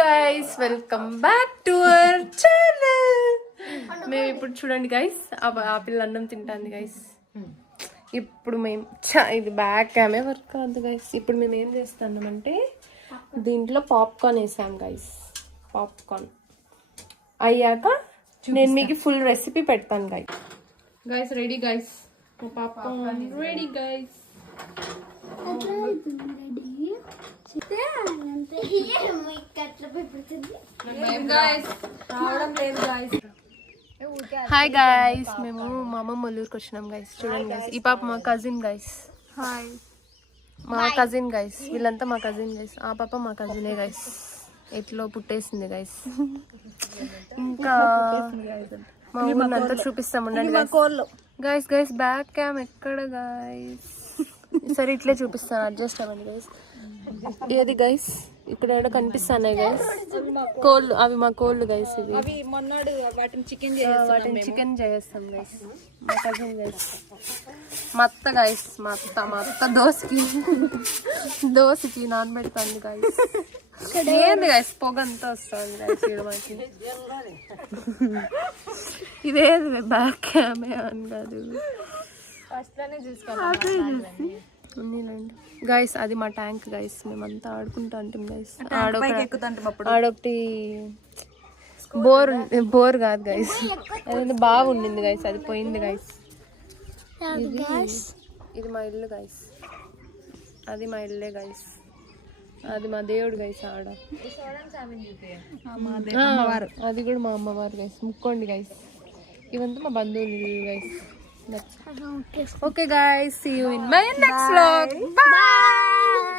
Guys, welcome back to our channel. మేము ఇప్పుడు చూడండి గైస్, ఆ పిల్ల అన్నం తింటాంది గైస్. ఇప్పుడు మేము ఇది బ్యాక్ క్యామే వర్క్ కాదు గైస్. ఇప్పుడు మేము ఏం చేస్తున్నామంటే దీంట్లో పాప్కార్న్ వేసాం గైస్. పాప్కార్న్ అయ్యాక నేను మీకు ఫుల్ రెసిపీ పెడతాను guys. Guys ready guys, popcorn ready guys. Hi guys, మేము మా అమ్మమ్మ ఊరికి వచ్చినాం గైస్. చూడండి గైస్, ఈ పాప మా కజిన్ గైస్. హాయ్, మా కజిన్ గైస్. వీళ్ళంతా మా కజిన్ గైస్. ఆ పాప మా కజినే గైస్. ఎట్లో పుట్టేసింది గైస్. ఇంకా మా ఊరినంతా చూపిస్తాం ఉండండి గైస్. గైస్ బ్యాక్ క్యామ్ ఎక్కడ గైస్? సరే ఇట్లే చూపిస్తాను, అడ్జస్ట్ అవ్వండి గైస్. ఏది గైస్, ఇక్కడ ఏడో కనిపిస్తున్నాయి గైస్ కోళ్ళు. అవి మా కోళ్ళు గైస్. ఇవి వాటిని చికెన్ చేస్తాం గైస్. మా కజిన్ గైస్, మా అత్త గైస్. మా అత్త దోశకి నానబెడుతుంది గైస్. ఏంది గైస్ పొగ అంతా వస్తుంది గైస్ మనకి. ఇదేది బ్యాక్ క్యామే అని కాదు గైస్. అది మా ట్యాంక్ గైస్. మేమంతా ఆడుకుంటా ఉంటాం గైస్. ఆడొకటి బోర్ కాదు గైస్, అది బాగుండింది గైస్. అది పోయింది గైస్. ఇది మా ఇల్లు గైస్. అది మా ఇల్లే గైస్. అది మా దేవుడు గైస్. ఆడ అది కూడా మా అమ్మవారు గైస్. ముక్కోండి గైస్. ఇవంతా మా బంధువులు guys. Okay guys, see you in my next vlog. Bye.